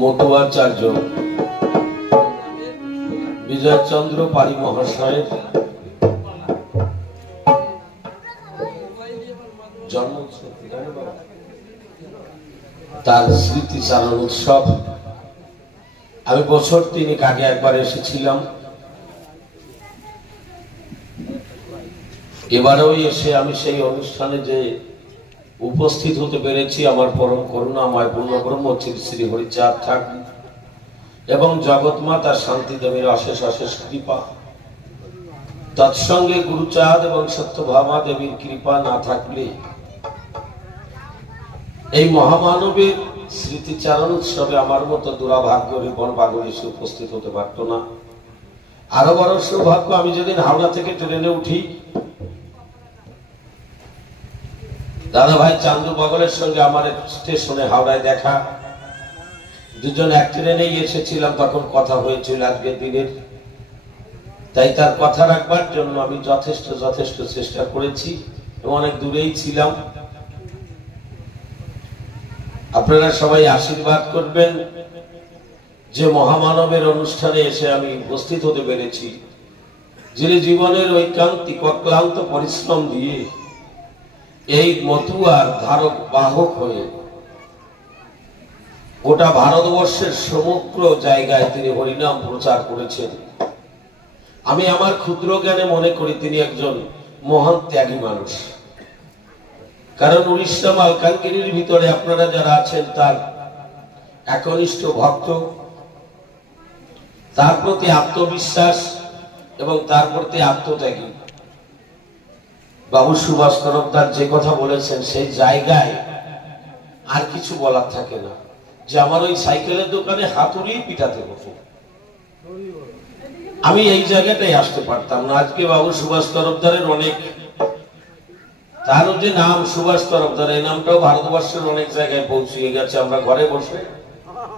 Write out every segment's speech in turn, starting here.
মতুয়াচার্য বিজয় চন্দ্র পাড়ি মহাশয়ের জন্ম তার স্মৃতিচারণ উৎসব। আমি বছর 3 আগে একবার এসেছিলাম, এবারেও এসে আমি সেই অনুষ্ঠানে যে উপস্থিত হতে পেরেছি আমার পরম করুণাময় পূর্ণব্রহ্ম শ্রী শ্রী হরিচাঁদ ঠাকুর এবং জগৎমাতা শান্তিদেবীর অশেষ অশেষ কৃপা, তৎসঙ্গে গুরুচাঁদ এবং সত্যভামা দেবীর কৃপা না থাকলে এই মহামানবের স্মৃতিচারণ উৎসবে আমার মতো দুরাভাগ্য রিপন বাগড়ি এসে উপস্থিত হতে পারত না। আরো বড় সৌভাগ্য, আমি যেদিন হাওড়া থেকে ট্রেনে উঠি দাদা ভাই চান্দু বগলের সঙ্গে আমার স্টেশনে হাওড়ায় দেখা, দুজন এক ট্রেনেই এসেছিলাম, তখন কথা হয়েছিল আজকের দিনের, তাই তার কথা রাখবার জন্য আমি যথেষ্ট চেষ্টা করেছি এবং অনেক দূরেই ছিলাম। আপনারা সবাই আশীর্বাদ করবেন যে মহামানবের অনুষ্ঠানে এসে আমি উপস্থিত হতে পেরেছি, যিনি জীবনের ঐকান্তিক অক্লান্ত পরিশ্রম দিয়ে এই মতুয়ার ধারক বাহক হয়ে গোটা ভারতবর্ষের সমগ্র জায়গায় তিনি হরিনাম প্রচার করেছেন। আমি আমার ক্ষুদ্র জ্ঞানে মনে করি তিনি একজন মহান ত্যাগী মানুষ। কারণ উড়িষ্যা মালকানগিরির ভিতরে আপনারা যারা আছেন তার একনিষ্ঠ ভক্ত, তার প্রতি আত্মবিশ্বাস এবং তার প্রতি আত্মত্যাগী বাবু সুভাষ তরফদার যে কথা বলেছেন সেই জায়গায় আর কিছু বলার থাকে না, যে আমার ওই সাইকেলের দোকানে হাতুড়ি পিটাতে হতো, আমি এই জায়গাটাই আসতে পারতাম না। আজকে বাবু সুভাষ তরফদারের অনেক, তারও যে নাম সুভাষ তরফদার, এই নামটাও ভারতবর্ষের অনেক জায়গায় পৌঁছিয়ে গেছে। আমরা ঘরে বসে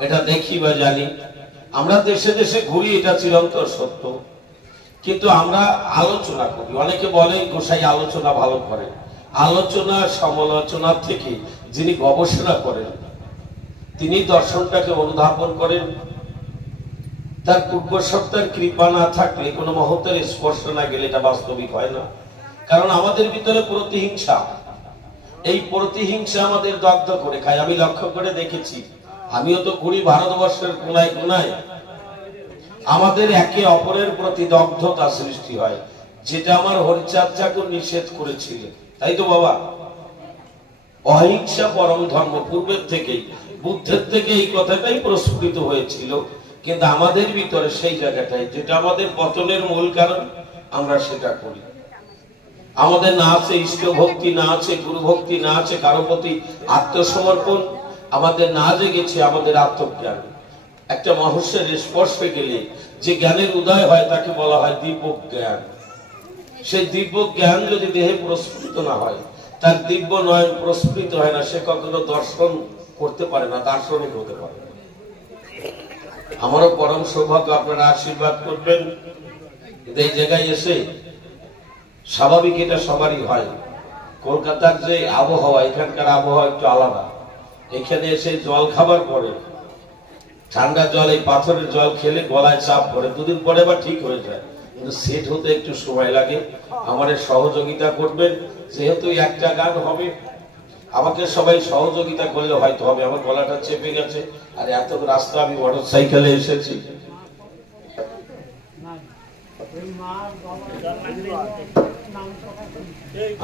এটা দেখি বা জানি, আমরা দেশে দেশে ঘুরি, এটা চিরন্তর সত্য, কিন্তু আমরা আলোচনা করি। অনেকে বলে গোসাই আলোচনা ভালো করে, আলোচনা সমালোচনার থেকে যিনি গবেষণা করেন তিনি দর্শনটাকে অনুধাবন করেন। তার পূর্ব সত্তার কৃপা না থাকলে, কোনো মহতের স্পর্শ না গেলে এটা বাস্তবিক হয় না। কারণ আমাদের ভিতরে প্রতিহিংসা, এই প্রতিহিংসা আমাদের দগ্ধ করে খায়। আমি লক্ষ্য করে দেখেছি, আমিও তো ঘুরি ভারতবর্ষের কোনায় কোনায়, আমাদের একে অপরের প্রতি দগ্ধতা সৃষ্টি হয়, যেটা আমার হরিচাঁদ ঠাকুর নিষেধ করেছিলেন। তাই তো বাবা, অহিংসা পরম ধর্ম, পূর্বের থেকেই বুদ্ধের থেকে এই কথাটাই প্রস্ফুটিত হয়েছিল, কিন্তু আমাদের ভিতরে সেই জায়গাটাই যেটা আমাদের পতনের মূল কারণ, আমরা সেটা করি। আমাদের না আছে ইষ্ট ভক্তি, না আছে গুরু ভক্তি, না আছে কারো প্রতি আত্মসমর্পণ, আমাদের না জেগেছে আমাদের আত্মজ্ঞান। একটা মহর্ষের স্পর্শে গেলে যে জ্ঞানের উদয় হয় তাকে বলা হয় দিব্য জ্ঞান। সেই দিব্য জ্ঞান যদি দেহে প্রস্ফুটিত না হয়, তার দিব্য নয়ন প্রস্ফুটিত হয় না, সে কখনো দর্শন করতে পারে না, দার্শনিক হতে পারে না। আমারও পরম সৌভাগ্য, আপনারা আশীর্বাদ করবেন। এই জায়গায় এসে স্বাভাবিক, এটা সবারই হয়, কলকাতার যে আবহাওয়া, এখানকার আবহাওয়া একটু আলাদা। এখানে এসে জল খাবার পরে ঠান্ডা জল, এই পাথরের জল খেলে গলায় চাপ পড়ে, 2 দিন পরে আবার ঠিক হয়ে যায়, কিন্তু সেট হতে একটু সময় লাগে। আমার সহযোগিতা করবেন, যেহেতু একটা গান হবে, আমাকে সবাই সহযোগিতা করলে হয়তো হবে। আমার গলাটা চেপে গেছে, আর এত রাস্তা আমি মোটর সাইকেলে এসেছি।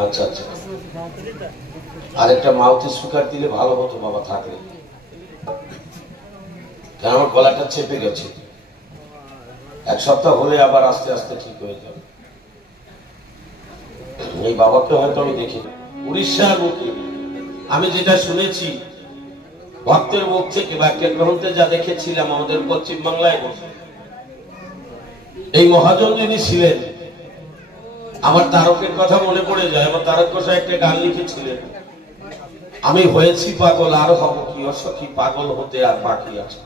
আচ্ছা আচ্ছা, আর একটা মাউথি সুগার দিলে ভালো হতো বাবা, থাকলে, আমার গলাটা চেপে গেছে। 1 সপ্তাহ হলে আবার আস্তে আস্তে ঠিক হয়ে যাবে। এই বাবাকে হয়তো আমি দেখি উড়িষ্যার মুখে, আমি যেটা শুনেছি ভক্তের মুখ থেকে, বাক্য গ্রন্থে যা দেখেছিলাম, আমাদের পশ্চিম বাংলায় বসে এই মহাজন যিনি ছিলেন, আমার তারকের কথা মনে পড়ে যায়। আমার তারক গোসাই একটা গান লিখেছিলেন, আমি হয়েছি পাগল আর হব কি, অসখী পাগল হতে আর বাকি আছে।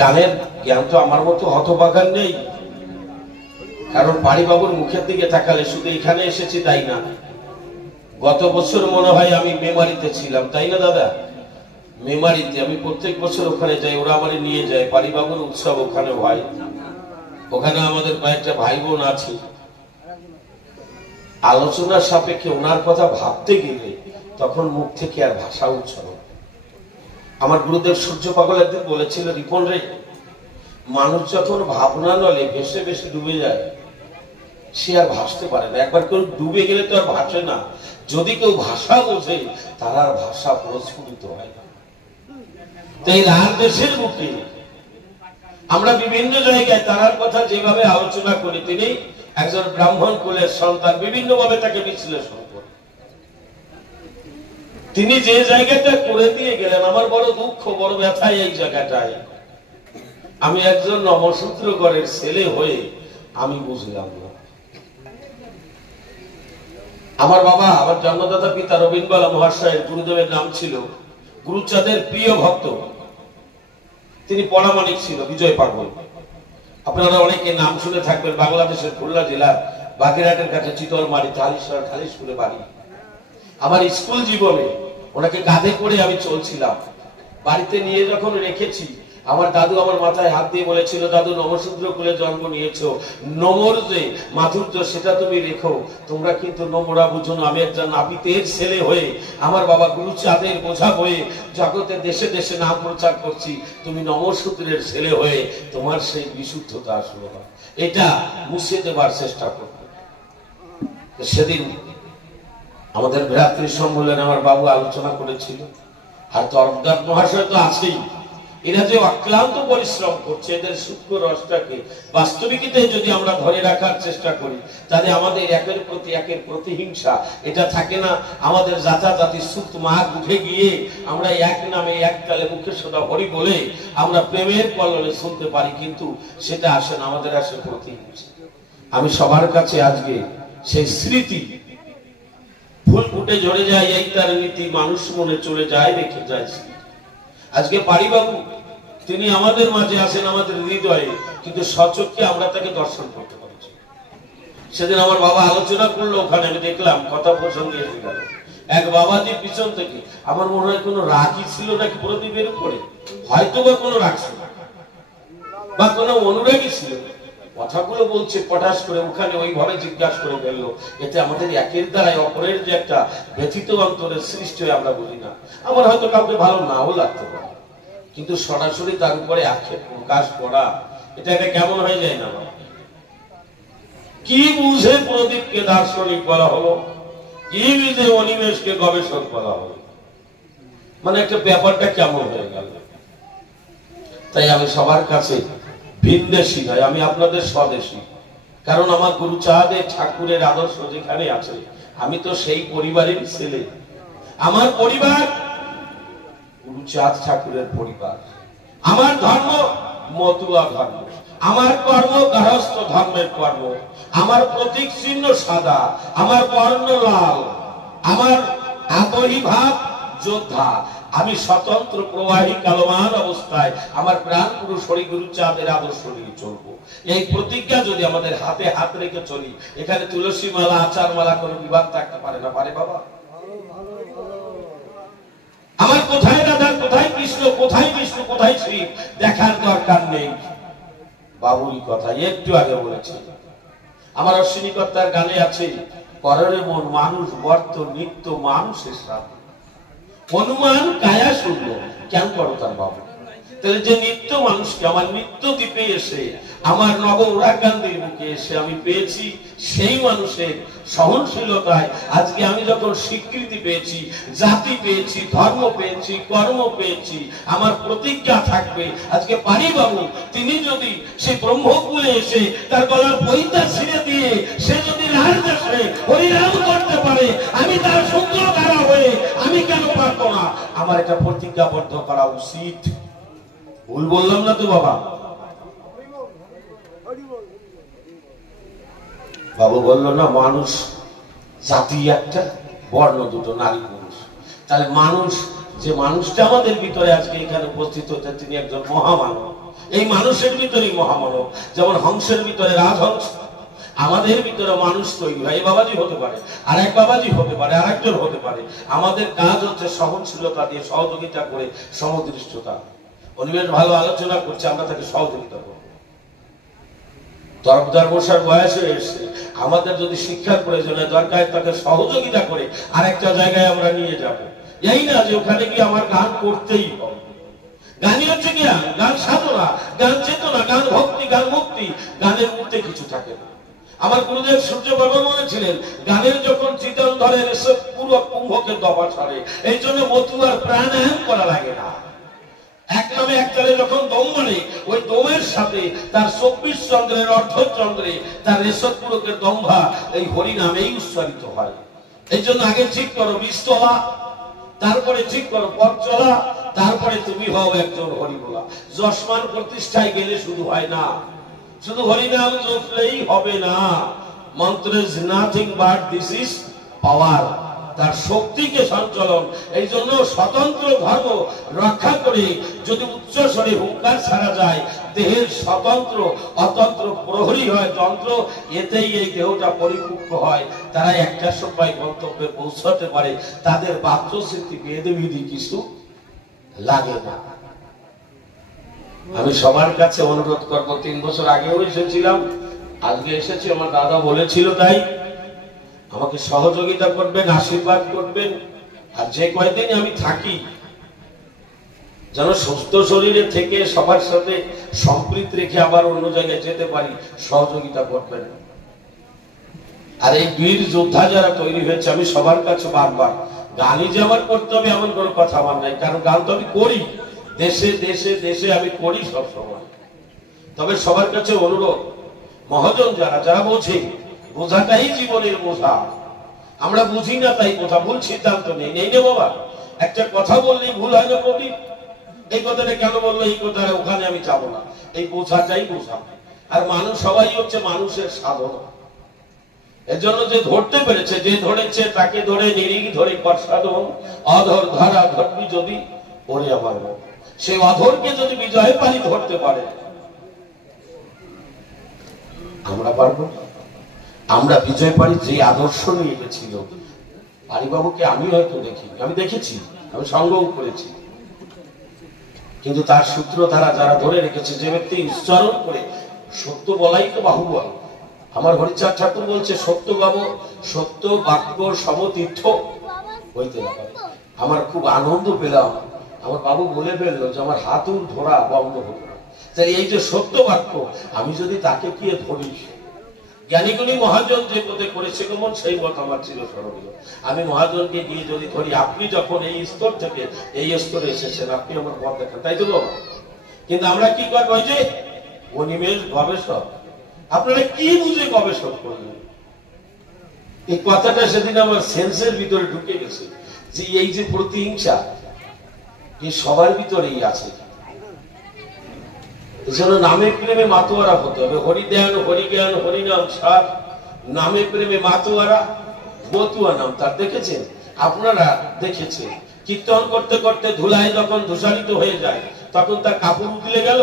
গানের জ্ঞান তো আমার মতো হতভাগার নেই, কারণ পাড়িবাবুর মুখের দিকে তাকালে শুধু এখানে এসেছি তাই না, গত বছর মনে হয় আমি মেমারিতে ছিলাম, তাই না দাদা? মেমারিতে আমি প্রত্যেক বছর ওখানে যাই, ওরা আমারে নিয়ে যায়। পারিবাবুর উৎসব ওখানে হয়, ওখানে আমাদের কয়েকটা ভাই বোন আছে। আলোচনার সাপেক্ষে ওনার কথা ভাবতে গেলে তখন মুখ থেকে আর ভাষা উঠছে না। আমার গুরুদেব সূর্য পাগল একদিন বলেছিল, রিপন রে, মানুষ যখন ভাবনা নলে ভেসে ভেসে ডুবে যায়, সে আর ভাসতে পারে না। একবার কেউ ডুবে গেলে তো আর ভাসে না। যদি কেউ ভাষা বোঝে, তার আর ভাষা প্রস্ফুটিত হয় না। তাই রাত দেশের মুখে আমরা বিভিন্ন জায়গায় তার কথা যেভাবে আলোচনা করি, তিনি একজন ব্রাহ্মণ কুলের সন্তান, বিভিন্ন ভাবে তাকে বিশ্লেষণ করে তিনি যে জায়গাটা করে দিয়ে গেলেন, আমার বড় দুঃখ, বড় ব্যথা এই জায়গাটায়। আমি একজন নবসূত্রগড়ের ছেলে হয়ে আমি বুঝলাম না। আমার বাবা, আমার জন্মদাতা পিতা রবীন্দ্রবালা মহাশয়ের গুরুদেবের নাম ছিল গুরুচাঁদের প্রিয় ভক্ত। তিনি পরামানিক ছিল বিজয় পাগল। আপনারা অনেকে নাম শুনে থাকবেন, বাংলাদেশের খুলনা জেলার বাগেরহাটের কাছে চিতলমারি থালি স্কুলে বাড়ি। আমার স্কুল জীবনে ওনাকে কাঁধে করে আমি চলছিলাম। বাড়িতে নিয়ে যখন রেখেছি, আমার দাদু আমার মাথায় হাত দিয়ে বলেছিল, দাদু নমশূদ্র কুলে জন্ম নিয়েছো, নমর যে মাধুর্য সেটা তুমি রেখো। তোমরা কিন্তু নমরা বুঝো না, আমি একটা নাপিতের ছেলে হয়ে আমার বাবা গুরুচাঁদের বোঝা হয়ে জগতের দেশে দেশে নাম প্রচার করছি। তুমি নমশূদ্রের ছেলে হয়ে তোমার সেই বিশুদ্ধতা আসলো না, এটা মুছে দেবার চেষ্টা করবে। সেদিন আমাদের ভ্রাতৃ সম্মেলনে আমার বাবু আলোচনা করেছিল, আর তরফদার মহাশয় তো আছেই। এরা যে অক্লান্ত পরিশ্রম করছে, এদের সূক্ষ্ম রসটাকে বাস্তবিকতায় যদি আমরা ধরে রাখার চেষ্টা করি, তাহলে আমাদের একের প্রতি একের প্রতিহিংসা এটা থাকে না। আমাদের জাতি সুত মাঘ উঠে গিয়ে আমরা এক নামে এক কালে মুখে সোদা হরি বলে আমরা প্রেমের কললে শুনতে পারি, কিন্তু সেটা আসে না, আমাদের আসে প্রতিহিংসা। আমি সবার কাছে আজকে সেই স্মৃতি, ফুল ফুটে ঝরে যায় এই তার নীতি, মানুষ মনে চলে যায় রেখে যায়। আজকে পারিবাবু তিনি আমাদের মাঝে আছেন, আমাদের হৃদয়ে, কিন্তু সচক্ষে আমরা তাকে দর্শন করতে পারছি। সেদিন আমার বাবা আলোচনা করলো, ওখানে আমি দেখলাম কথা প্রসঙ্গে এসে গেল। এক বাবাজি পিছন থেকে, আমার মনে হয় কোনো রাগই ছিল নাকি প্রদীপের উপরে, হয়তো বা কোনো রাগ ছিল বা কোনো অনুরাগী ছিল, কথাগুলো বলছে পটাশ করে, ওখানে ওইভাবে জিজ্ঞাসা করে ফেললো। এতে আমাদের একের দ্বারাই অপরের যে একটা ব্যথিত অন্তরের সৃষ্টি হয় আমরা বুঝি না। আমার হয়তো কাউকে ভালো নাও লাগতে পারে, কিন্তু সরাসরি তার উপরে আক্ষেপ প্রকাশ করা, এটা একটা কেমন হয়ে যায় না? কি বুঝে প্রদীপকে দার্শনিক বলা হলো, কি বুঝে অনিমেষকে গবেষক বলা হলো, মানে একটা ব্যাপারটা কেমন হয়ে গেল। তাই আমি সবার কাছে ভিনদেশী নয়, আমি আপনাদের স্বদেশী। কারণ আমার গুরুচাঁদের ঠাকুরের আদর্শ যেখানে আছে, আমি তো সেই পরিবারের ছেলে। আমার পরিবার গুরুচাঁদ ঠাকুরের পরিবার। আমার ধর্ম মতুয়া ধর্ম, আমার কর্ম গার্হস্থ ধর্মের কর্ম, আমার প্রতীক চিহ্ন সাদা, আমার বর্ণ লাল, আমার আত্মহিভাব যোদ্ধা। আমি স্বতন্ত্র প্রবাহী কালমান অবস্থায় আমার প্রাণ পুরুষ হরি গুরুচাঁদের আদর্শ নিয়ে চলবো। এই প্রতিজ্ঞা যদি আমাদের হাতে হাত রেখে চলি, এখানে তুলসী মালা আচার মালা কোনো বিবাদ থাকতে পারে না, পারে বাবা? আমার কোথায় রাধা, কোথায় কৃষ্ণ, কোথায় বিষ্ণু, কোথায় শ্রী দেখার দরকার নেই। বাবুই কথা একটু আগে বলেছি। আমার অশ্বিনী কর্তার গানে আছে, পরের মন মানুষ বর্ত নিত্য মানুষের সাথে অনুমান কায়া শুনল কেন করো তার বাবু। তাহলে যে নিত্য মানুষকে আমার নিত্য দ্বীপে এসে, আমার নব উড়াকান্দির মুখে এসে আমি পেয়েছি, সেই মানুষের সহনশীলতায় আজকে আমি যখন স্বীকৃতি পেয়েছি, জাতি পেয়েছি, ধর্ম পেয়েছি, কর্ম পেয়েছি, আমার প্রতিজ্ঞা থাকবে আজকে পারিবাবু তিনি যদি সেই ব্রহ্মকুলে এসে তার গলার পৈতা ছিঁড়ে দিয়ে সে যদি রাজদেশে হরিনাম করতে পারে, আমি তার সূত্রধারা হয়ে আমি কেন পারবো না? আমার এটা প্রতিজ্ঞাবদ্ধ করা উচিত। ভুল বললাম না তো বাবা? বাবু বললো না মানুষ জাতি একটা, বর্ণ দুটো, নারী পুরুষ। তাহলে মানুষ, যে মানুষটা আমাদের ভিতরে আজকে এখানে উপস্থিত হতে, তিনি একজন মহামানব। এই মানুষের ভিতরেই মহামানব। যেমন হংসের ভিতরে রাজহংস, আমাদের ভিতরে মানুষ তৈরি হয়, বাবাজি হতে পারে, আর এক বাবাজি হতে পারে, আর একজন হতে পারে। আমাদের কাজ হচ্ছে সহনশীলতা দিয়ে, সহযোগিতা করে, সমদৃষ্টতা। অনিমেষ ভালো আলোচনা করছে, আমরা তাকে সহযোগিতা করবো। তরফদার বসার বয়স হয়ে এসছে, আমাদের যদি শিক্ষার প্রয়োজনে দরকার তাকে সহযোগিতা করে আরেকটা জায়গায় আমরা নিয়ে যাব। এই না যে ওখানে গিয়ে আমার গান করতেই হবে। গানই হচ্ছে কি, গান সাধনা, গান চেতনা, গান ভক্তি, গান মুক্তি। গানের মধ্যে কিছু থাকে না। আমার গুরুদেব সূর্য বাবা বলেছিলেন, গানের যখন চিতন ধরে এসব পুরো কুম্ভকে দফা ছাড়ে। এই জন্য মতুয়ার প্রাণায়াম করা লাগে না। এক নামে এক তালে যখন দম মারে, ওই দমের সাথে তার 24 চন্দ্রের অর্ধচন্দ্রে তার রেশদপুরকের দম্ভা এই হরি নামেই উচ্চারিত হয়। এই জন্য আগে ঠিক করো 20 তলা, তারপরে ঠিক করো পথ চলা, তারপরে তুমি হও একজন হরি বলা। যশমান প্রতিষ্ঠায় গেলে শুধু হয় না, শুধু হরিনাম জপলেই হবে না। মন্ত্র is nothing but this is power, তার শক্তিকে সঞ্চালন। এই জন্য স্বতন্ত্র ধর্ম রক্ষা করে যদি উচ্চ স্বরে হুঙ্কার ছাড়া যায়, দেহের স্বতন্ত্র অতন্ত্র প্রহরী হয় যন্ত্র, এতেই এই দেহটা পরিপক্ক হয়। তারা একটা সময় গন্তব্যে পৌঁছাতে পারে, তাদের বাচ্চস্মৃতি বেদবিধি কিছু লাগে না। আমি সবার কাছে অনুরোধ করবো, 3 বছর আগেও এসেছিলাম, আজকে এসেছি, আমার দাদা বলেছিল তাই। আমাকে সহযোগিতা করবেন, আশীর্বাদ করবেন। আর যে কয়দিন আমি থাকি, যেন সুস্থ শরীরে থেকে সবার সাথে সম্প্রীত রেখে আবার অন্য জায়গায় যেতে পারি, সহযোগিতা করবেন। আর এই বীর যোদ্ধা যারা তৈরি হয়েছে, আমি সবার কাছে বারবার, গানই যে আমার করতে হবে এমন কোনো কথা আমার নাই, কারণ গান তো আমি করি দেশে দেশে দেশে, আমি করি সব সময়। তবে সবার কাছে অনুরোধ, মহাজন যারা যারা বোঝে, বোঝাটাই জীবনের বোঝা। আমরা বুঝি না তাই বোঝা, ভুল সিদ্ধান্ত নেই নেই রে বাবা। একটা কথা বললেই ভুল হয় না প্রদীপ, এই কথাটা কেন বললো, এই কথাটা ওখানে আমি যাবো না, এই বোঝাটাই বোঝা। আর মানুষ সবাই হচ্ছে মানুষের সাধনা। এর জন্য যে ধরতে পেরেছে, যে ধরেছে তাকে ধরে নিরিখ ধরে কর সাধন। অধর ধরা ধরবি যদি ওরে আমার, সেই অধরকে যদি বিজয় পানি ধরতে পারে, আমরা পারবো। আমরা বিজয় পারি যে আদর্শ নিয়ে গেছিল পারিবাবুকে, আমি হয়তো দেখি, আমি দেখেছি, আমি সংগ্রহ করেছি, কিন্তু তার সূত্র ধারা যারা ধরে রেখেছে, যে ব্যক্তি উচ্চারণ করে, সত্য বলাই তো বাহুবল। আমার হরিচাঁদ ঠাকুর বলছে, সত্য বাবু, সত্য বাক্য সমতীর্থ হইতে না পারে। আমার খুব আনন্দ পেলাম, আমার বাবু বলে ফেললো যে আমার হাতুর ধরা বন্ধ হতো না। তাই এই যে সত্য বাক্য, আমি যদি তাকে গিয়ে ধরি, জ্ঞানীগুণী মহাজন যে পদে করেছে গমন, সেই মত আমার ছিল স্মরণীয়। আমি মহাজনকে গিয়ে যদি ধরি, আপনি যখন এই স্তর থেকে এই স্তরে এসেছেন, আপনি আমার পথ দেখান, তাই তো বাবা। কিন্তু আমরা কি করবো, ওই যে অনিমেষ গবেষক, আপনারা কি বুঝে গবেষক করলেন? এই কথাটা সেদিন আমার সেন্সের ভিতরে ঢুকে গেছে, যে এই যে প্রতিহিংসা, এই সবার ভিতরেই আছে। এজন্য নামে প্রেমে মাতোয়ারা হতে হবে। হরিধ্যান, হরিজ্ঞান, হরিনাম সার, নামে প্রেমে মাতোয়ারা, মতুয়া নাম তার। দেখেছেন আপনারা, দেখেছেন কীর্তন করতে করতে ধুলায় যখন ধূসারিত হয়ে যায়, তখন তার কাপড় উঠলে গেল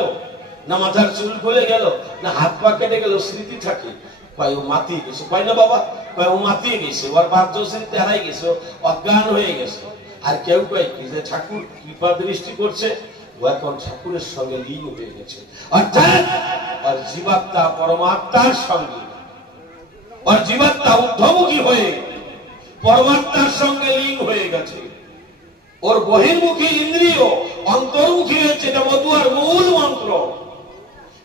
না, মাথার চুল খুলে গেল না, হাত পা কেটে গেল, স্মৃতি থাকে। কয় ও মাতিয়ে গেছে, কয় না বাবা, কয় ও মাতিয়ে গেছে, ওর বাহ্য স্মৃতি হারাই গেছে, অজ্ঞান হয়ে গেছে। আর কেউ কয় কি যে ঠাকুর কৃপা দৃষ্টি করছে, ও এখন ঠাকুরের সঙ্গে লীন হয়ে গেছে। অর্থাৎ আর জীবাত্মা পরমাত্মার সঙ্গে, আর জীবাত্মা ঊর্ধ্বমুখী হয়ে পরমাত্মার সঙ্গে লীন হয়ে গেছে। ওর বহির্মুখী ইন্দ্রিয় অন্তর্মুখী হয়েছে, এটা মতুয়ার মূল মন্ত্র।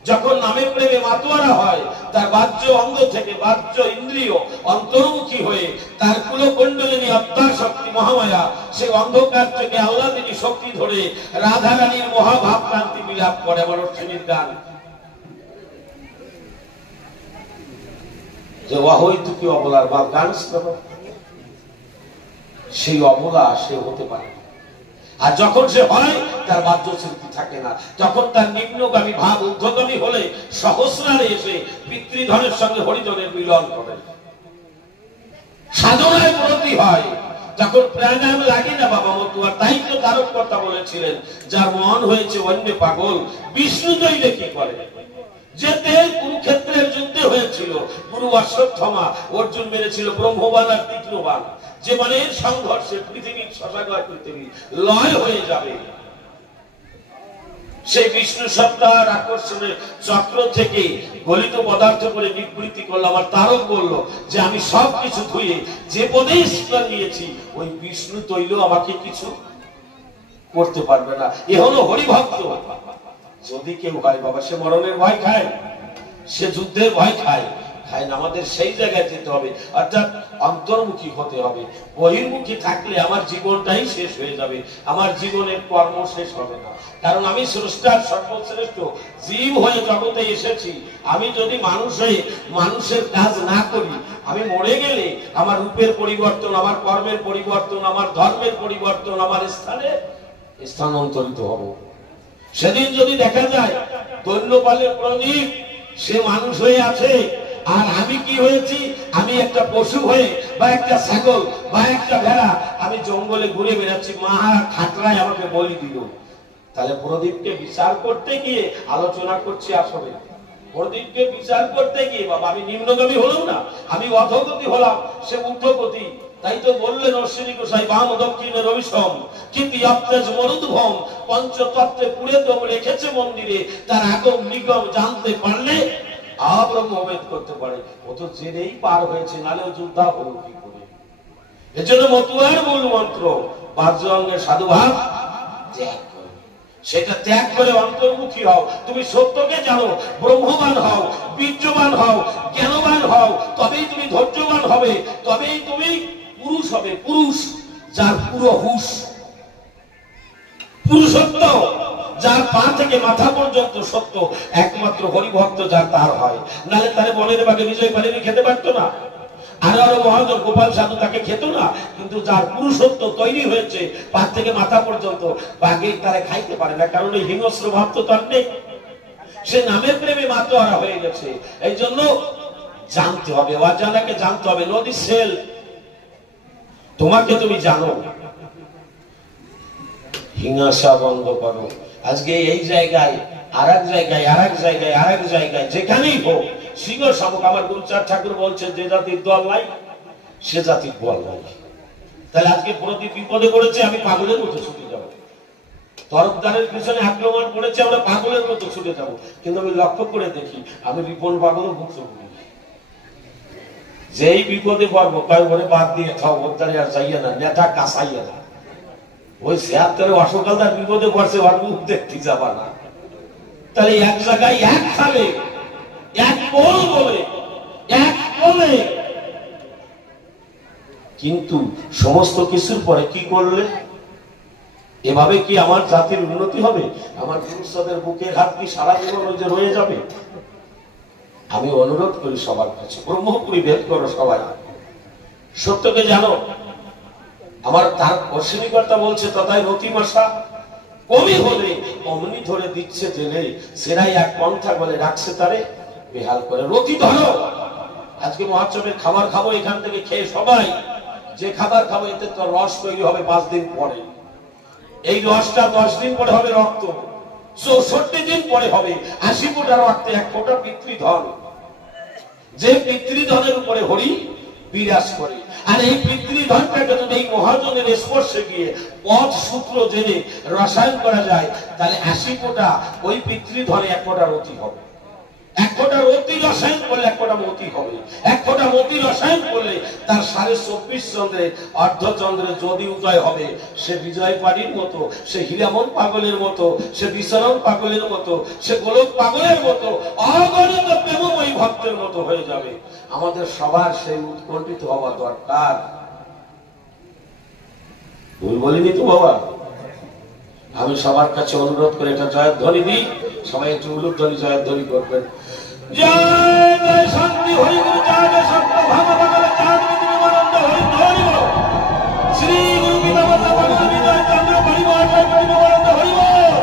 যখন নামে প্রেমে মাতোয়ারা হয়, তার বাহ্য অঙ্গ থেকে বাহ্য ইন্দ্রিয় অন্তর্মুখী হয়ে তার কুলকুণ্ডলিনী আত্মা শক্তি মহামায়া, সে অন্ধকার থেকে আল্লাহ তিনি শক্তি ধরে রাধা রানীর মহাভাব ক্রান্তি বিলাপ করে। আমার অশ্বিনীর গান যে অহৈতুকী অবলার বা গান, সেই অবলা সে হতে পারে। আর যখন সে হয়, তার বাহ্য স্মৃতি থাকে না। যখন তার নিম্নগামী ভাব ঊর্ধ্বগামী হলে সহস্রারে এসে পিতৃধনের সঙ্গে হরিজনের মিলন করে, সাধনায় প্রতি হয়। যখন প্রাণায়াম লাগে না বাবা মতুয়া, তাই তো তারক কথা বলেছিলেন, যার মন হয়েছে অন্য পাগল, বিষ্ণু জয়লে কি করে? যেতে কুরুক্ষেত্রের যুদ্ধে হয়েছিল, গুরু অশ্বত্থামা অর্জুন মেরেছিল ব্রহ্মবান আর তীক্ষ্ণবান, যে মানে সংঘর্ষে পৃথিবীর শশাকর পৃথিবী লয় হয়ে যাবে। সেই বিষ্ণু সত্তার আকর্ষণের চক্র থেকে গলিত পদার্থ করে নিবৃত্তি করলাম। আর তারক বলল যে আমি সবকিছু ধুয়ে যে প্রদেশ নিয়েছি ওই বিষ্ণু তৈল আমাকে কিছু করতে পারবে না। এ হলো হরিভক্ত। যদি কেউ হয় বাবা, সে মরণের ভয় খায়, সে যুদ্ধের ভয় খায় না। আমাদের সেই জায়গায় যেতে হবে, অর্থাৎ অন্তর্মুখী হতে হবে। বহির্মুখী থাকলে আমার জীবনটাই শেষ হয়ে যাবে, আমার জীবনের কর্ম শেষ হবে না। কারণ আমি স্রষ্টার সর্বশ্রেষ্ঠ জীব হয়ে জগতে এসেছি। আমি যদি মানুষ হয়ে মানুষের কাজ না করি, আমি মরে গেলে আমার রূপের পরিবর্তন, আমার কর্মের পরিবর্তন, আমার ধর্মের পরিবর্তন, আমার স্থানান্তরিত হব। সেদিন যদি দেখা যায় দৈন্যপালের প্রদীপ সে মানুষ হয়ে আছে, আর আমি কি হয়েছি, আমি একটা পশু হয়ে বা একটা ছাগল বা একটা ভেড়া, আমি জঙ্গলে ঘুরে বেড়াচ্ছি, মা খাটরায় আমাকে বলি দিল, তাহলে প্রদীপকে বিচার করতে গিয়ে আলোচনা করছি। আসলে প্রদীপকে বিচার করতে গিয়ে বাবা আমি নিম্নগামী হলাম না, আমি অধোগতি হলাম, সে ঊর্ধ্বগতি। তাই তো বললেন অশ্বিনী গোসাই বাম দক্ষিণে রবিসম কিন্তু অপ্তেজ মরুদ্ভম, পঞ্চতত্ত্বে পুড়ে দম রেখেছে মন্দিরে, তার আগম নিগম জানতে পারলে আব্রহ্মভেদ করতে পারে। ও তো জেনেই পার হয়েছে, নালেও যোদ্ধা হলো কি করে। এজন্য মতুয়ার মূল মন্ত্র বাহ্যাঙ্গের সাধুভাব ত্যাগ করো, সেটা ত্যাগ করে অন্তর্মুখী হও। তুমি সত্যকে জানো, ব্রহ্মবান হও, বীর্যবান হও, জ্ঞানবান হও, তবেই তুমি ধৈর্যবান হবে, তবেই তুমি পুরুষ হবে। পুরুষ যার পুরো হুঁশ, পুরুষত্ব যার পা থেকে মাথা পর্যন্ত সত্য একমাত্র হরিভক্ত যার তার হয়। নাহলে তারে বনের বাগে বিজয় পালিয়ে খেতে পারতো না, আরো মহাজন গোপাল সাধু তাকে খেত না। কিন্তু যার পুরুষত্ব তৈরি হয়েছে পা থেকে মাথা পর্যন্ত, বাঘে তারা খাইতে পারে না, কারণ এই হিংস্র ভাব তো তার নেই, সে নামের প্রেমে মাতোয়ারা হয়ে গেছে। এই জন্য জানতে হবে, অজানাকে জানতে হবে। নদী সেল তোমাকে তুমি জানো, হিংসা বন্ধ করো। আজকে এই জায়গায় আর এক জায়গায় আর এক জায়গায় আর এক জায়গায় যেখানেই হোক সিংহ শাবক। আমার গুরুচাঁদ ঠাকুর বলছে যে জাতির দল নাই সে জাতির বল নাই। তাহলে আজকে প্রদীপ বিপদে পড়েছে, আমি পাগলের মতো ছুটে যাব। তরফদারের পিছনে আক্রমণ করেছে, আমরা পাগলের মতো ছুটে যাব। কিন্তু আমি লক্ষ্য করে দেখি আমি রিপন পাগলও ভুক্ত করি। যেই বিপদে পড়বো তাই বলে বাদ দিয়ে খাও, ওর আর চাইয়ে না, নেতা কাঁচাইয়ে না। ওই ৭৬ অশোকালদার বিপদে পড়ছে, ওর মুখ দেখতে যাবা না। তাহলে এক জায়গায় এক খাবে, এক বল বলে, এক বলে, কিন্তু সমস্ত কিছুর পরে কি করলে? এভাবে কি আমার জাতির উন্নতি হবে? আমার ভবিষ্যতের বুকের হাত কি সারা জীবন ওই যে রয়ে যাবে? আমি অনুরোধ করি সবার কাছে, ব্রহ্মপুরী ভেদ করো সবাই, সত্যকে জানো। আমার তার অশ্বিনীকর্তা বলছে তথায় রতিমশা কবি হলে অমনি ধরে দিচ্ছে জেলে, সেরাই এক পন্থা বলে রাখছে তারে বেহাল করে। রতি ধরো, আজকে মহাচমের খাবার খাবো, এখান থেকে খেয়ে সবাই যে খাবার খাবো এতে তো রস তৈরি হবে 5 দিন পরে, এই রসটা 10 দিন পরে হবে রক্ত, 64 দিন পরে হবে 80 ফোঁটা রক্তে 1 ফোঁটা পিতৃধন। যে পিতৃধনের উপরে হরি বিরাজ করে, আর এই পিতৃধনটাকে যদি এই মহাজনের স্পর্শে গিয়ে পথ সূত্র জেনে রসায়ন করা যায়, তাহলে 80 ফোঁটা ওই পিতৃধনে 1 ফোঁটা রতি হবে। 1 ফোঁটা রতি রসায়ন করলে 1 ফোঁটা মতি হবে। 1 ফোঁটা মতি রসায়ন করলে তার 24.5 চন্দ্রে অর্ধচন্দ্রে যদি উদয় হবে, সে বিজয় পাড়ির মতো, সে হীরামন পাগলের মতো, সে বিচরণ পাগলের মতো, সে গোলক পাগলের মতো, অগণিত প্রেমময়ী ভক্তের মতো হয়ে যাবে। আমাদের সবার সেই উৎকণ্ঠিত হওয়া দরকার। ভুল বলিনি তো বাবা? আমি সবার কাছে অনুরোধ করে এটা জয়ধ্বনি দিই, সবাই একটু উলুধ্বনি জয়ধ্বনি করবেন। জয় জয় শান্তি হরি গুরু জয় জয় সত্য ভাব ভাগবত চাঁদ বিমানন্দ হরি হরি বল। শ্রী গুরু বিমানন্দ ভগবান বিজয় চন্দ্র পরিবার জয় পরিমানন্দ হরি বল।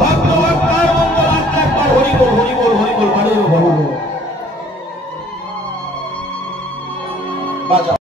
ভক্ত ভক্তার মঙ্গল আত্মা একবার হরি বল হরি বল হরি বল হরি বল। বাজা